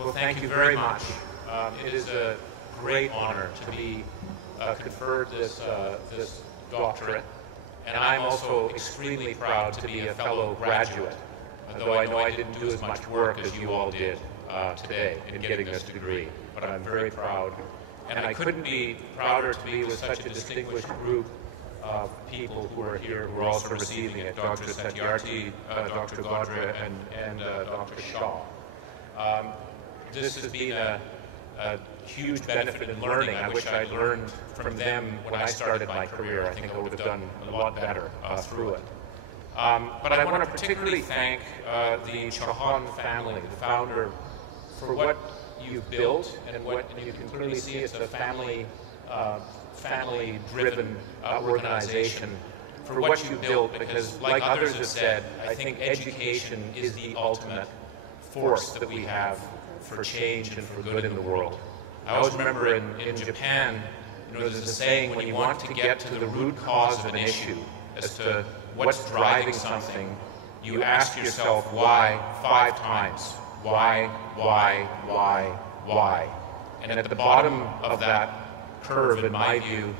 Well, thank you very much. It is a great honor to be conferred this doctorate, and I'm also extremely proud to be a fellow graduate, though I know I didn't do as much work as you all did today in getting this degree, but I'm very proud. And I couldn't be prouder to be with such a distinguished group of people who are here who are also receiving it, Dr. Satyarthi, Dr. Godre, and Dr. Shaw. This has been a huge benefit in learning. I wish I'd learned from them when I started my career. I think I would have done a lot better through it. But I want to particularly thank the Chauhan family, the founder, for what you've built and what you can clearly see it's a family-driven organization for what you built, because like others have said, I think education is the ultimate force that we have for change and for good in the world. I always remember in Japan, there's a saying, when you want to get to the root cause of an issue as to what's driving something, you ask yourself why 5 times. Why? And at the bottom of that curve, in my view,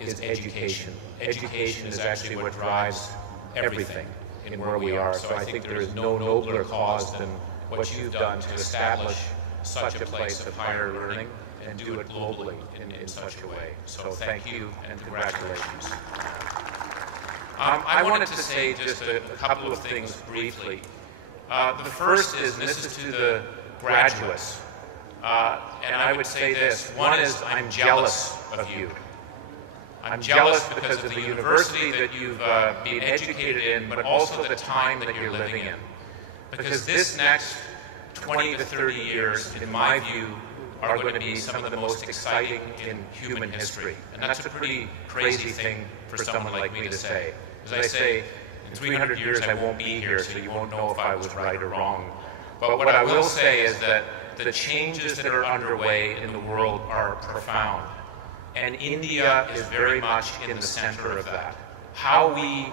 is education. Education is actually what drives everything in where we are. So I think there is no nobler cause than what you've done to establish such a place of higher learning and do it globally in such a way. So thank you and congratulations. I wanted to say just a couple of things briefly. The first is, and this is to the graduates, and I would say this. One is, I'm jealous of you. I'm jealous because of the university that you've been educated in, but also the time that you're living in. Because this next 20 to 30 years, in my view, are going to be some of the most exciting in human history. And that's a pretty crazy thing for someone like me to say. As I say, in 300 years I won't be here, so you won't know if I was right or wrong. But what I will say is that the changes that are underway in the world are profound. And India is very much in the center of that. How we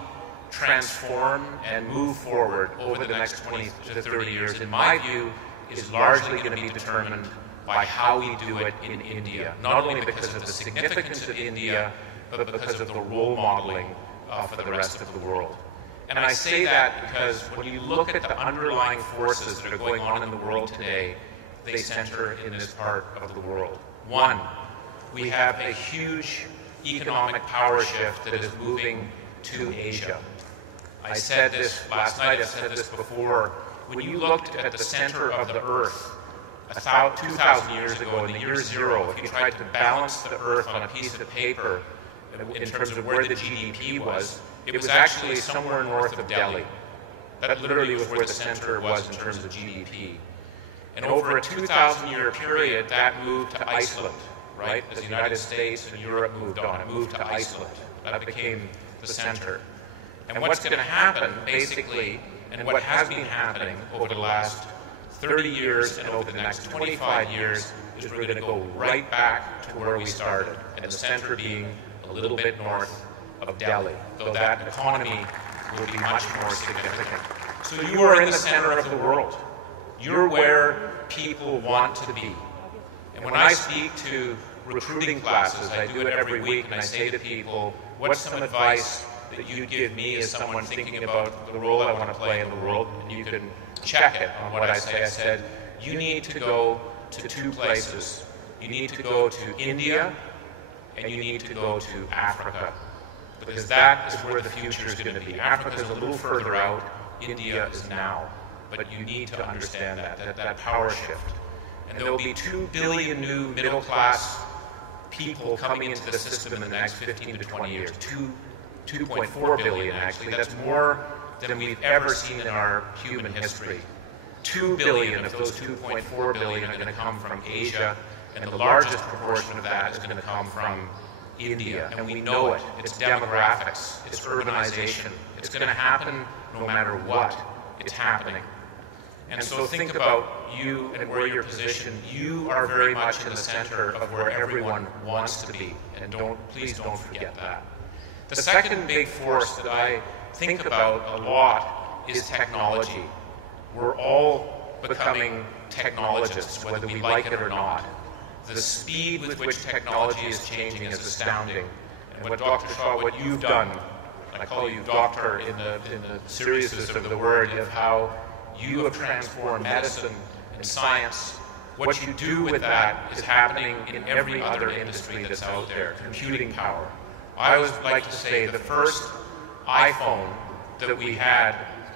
transform and move forward over the next 20 to 30 years, in my view, is largely going to be determined by how we do it in India. Not only because of the significance of India, but because of the role modeling for the rest of the world. And I say that because when you look at the underlying forces that are going on in the world today, they center in this part of the world. One, we have a huge economic power shift that is moving to Asia. I said this last night, I said this before. When you looked at the center of the Earth 2,000 years ago, in the year 0, if you tried to balance the Earth on a piece of paper in terms of where the GDP was, it was actually somewhere north of Delhi. That literally was where the center was in terms of GDP. And over a 2,000-year period, that moved to Iceland, right? As the United States and Europe moved on, it moved to Iceland. That became the center. And what's going to happen, basically, and what has been happening over the last 30 years and over the next 25 years, is we're going to go right back to where we started, and the center being a little bit north of Delhi, though that economy will be much more significant. So you are in the center of the world. You're where people want to be. And when I speak to recruiting classes, I do it every week, and I say to people, what's some advice that you'd give me as someone thinking about the role I want to play in the world? And you can check it on what I say. I said, you need to go to 2 places. You need to go to India, and you need to go to Africa. Because that is where the future is going to be. Africa is a little further out. India is now. But you need to understand that power shift. And there will be 2 billion new middle-class people coming into the system in the next 15 to 20 years. 2.4 billion, actually. That's more than we've ever seen in our human history. 2 billion of those 2.4 billion are going to come from Asia, and the largest proportion of that is going to come from India. And we know it. It's demographics. It's urbanization. It's going to happen no matter what. It's happening. And so think about you and where you're positioned. You are very much in the center of where everyone wants to be. And please don't forget that. The second big force that I think about a lot is technology. We're all becoming technologists, whether we like it or not. The speed with which technology is changing is astounding. And what Dr. Shaw, what you've done, I call you doctor in the seriousness of the word, of how you have transformed medicine and science. What you do with that is happening in every other industry that's out there, computing power. I always like to say the first iPhone that we had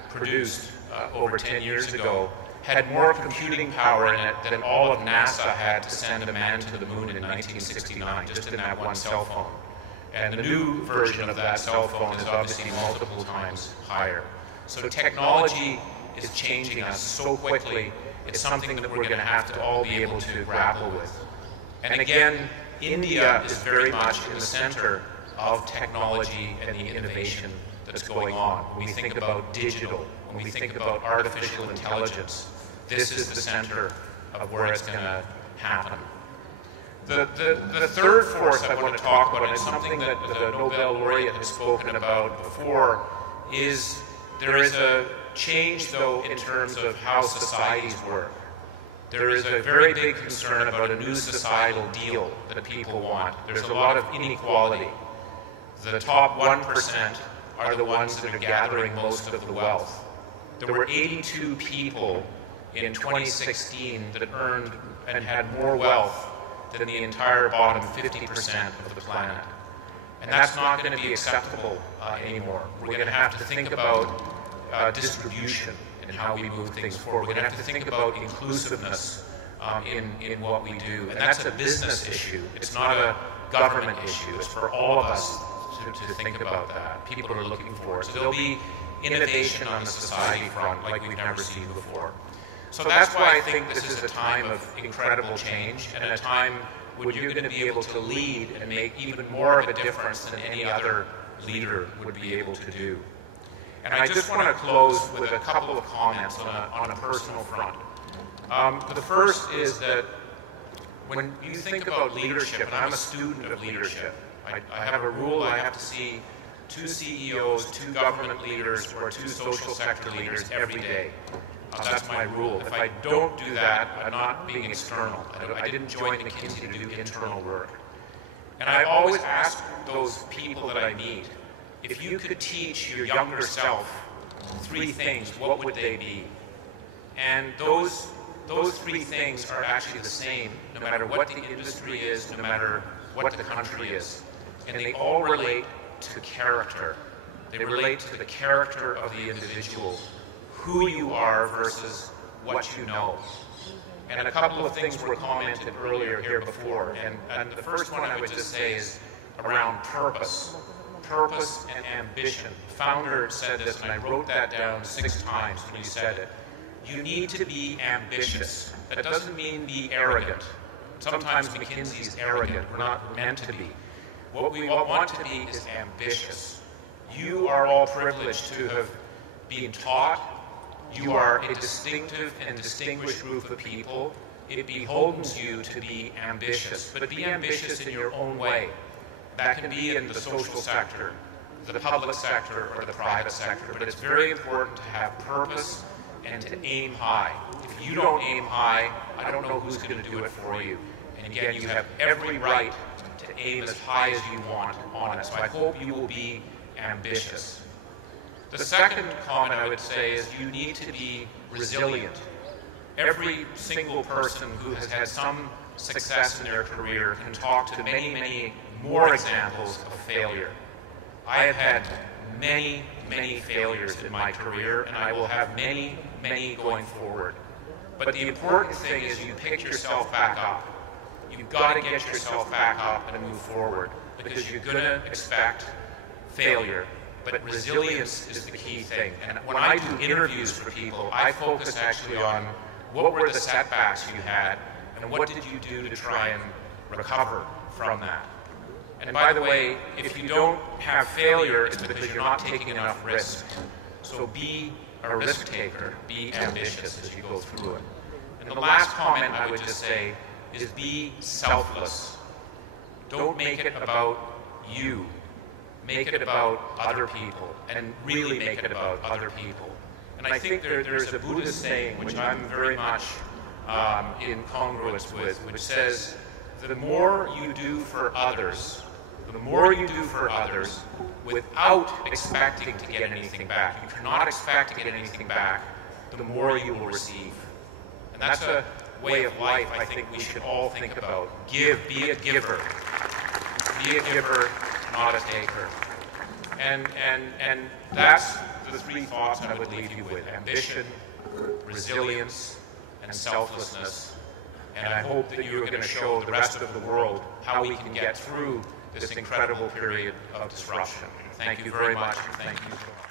produced over 10 years ago had more computing power in it than all of NASA had to send a man to the moon in 1969, just in that one cell phone. And the new version of that cell phone is obviously multiple times higher. So technology is changing us so quickly, it's something that we're going to have to all be able to grapple with. And again, India is very much in the center of technology and the innovation that's going on. When we think about digital, when we think about artificial intelligence, this is the center of where it's going to happen. The third force I want to talk about, and it's something that the Nobel laureate has spoken about before, is there is a change, though, in terms of how societies work. There is a very big concern about a new societal deal that people want. There's a lot of inequality. The top 1% are the ones that are gathering most of the wealth. There were 82 people in 2016 that earned and had more wealth than the entire bottom 50% of the planet. And that's not going to be acceptable anymore. We're going to have to think about distribution and how we move things forward. We're going to have to think about inclusiveness in what we do. And that's a business issue. It's not a government issue. It's for all of us to think about that. People are looking for it. So there'll be innovation on the society front like we've never seen before. So that's why I think this is a time of incredible change and a time when you're going to be able to lead and make even more of a difference than any other leader would be able to do. And I just want to close with a couple of comments on a personal front. The first is that when you think about leadership, and I'm a student of leadership, I have a rule: I have to see 2 CEOs, 2 government leaders, or 2 social sector leaders every day. That's my rule. If I don't do that, I'm not being external. I didn't join McKinsey to do internal work. And I always ask those people that I meet, if you could teach your younger self 3 things, what would they be? And those 3 things are actually the same, no matter what the industry is, no matter what the country is. And they all relate to character. They relate to the character of the individual, who you are versus what you know. And a couple of things were commented earlier here before. And the first one I would just say is around purpose. Purpose and ambition. The founder said this, and I wrote that down 6 times when he said it. You need to be ambitious. That doesn't mean be arrogant. Sometimes McKinsey is arrogant. We're not meant to be. What we all want to be is ambitious. You are all privileged to have been taught. You are a distinctive and distinguished group of people. It beholdens you to be ambitious, but be ambitious in your own way. That can be in the social sector, the public sector, or the private sector, but it's very important to have purpose and to aim high. If you don't aim high, I don't know who's going to do it for you. And again, you have every right to aim as high as you want on it. So I hope you will be ambitious. The second comment I would say is you need to be resilient. Every single person who has had some success in their career can talk to many, many more examples of failure. I have had many, many failures in my career, and I will have many, many going forward. But the important thing is you pick yourself back up. You've got to get yourself back up and move forward, because you're going to expect failure. But resilience is the key thing. And when I do interviews for people, I focus actually on what were the setbacks you had, and what did you do to try and recover from that. And by the way, if you don't have failure, it's because you're not taking enough risk. So be a risk taker, be ambitious as you go through it. And the last comment I would just say is be selfless. Don't make it about you. Make it about other people, and really make it about other people. And I think there's a Buddhist saying, which I'm very much in congruence with, which says the more you do for others, without expecting to get anything back. You cannot expect to get anything back, the more you will receive. And that's a way of life I think we should all think about. Give, be a giver. Be a giver, not a taker. And that's the three thoughts I would leave you with: ambition, resilience, and selflessness. And I hope that you're going to show the rest of the world how we can get through this incredible period of disruption. Thank you very much. Thank you so much.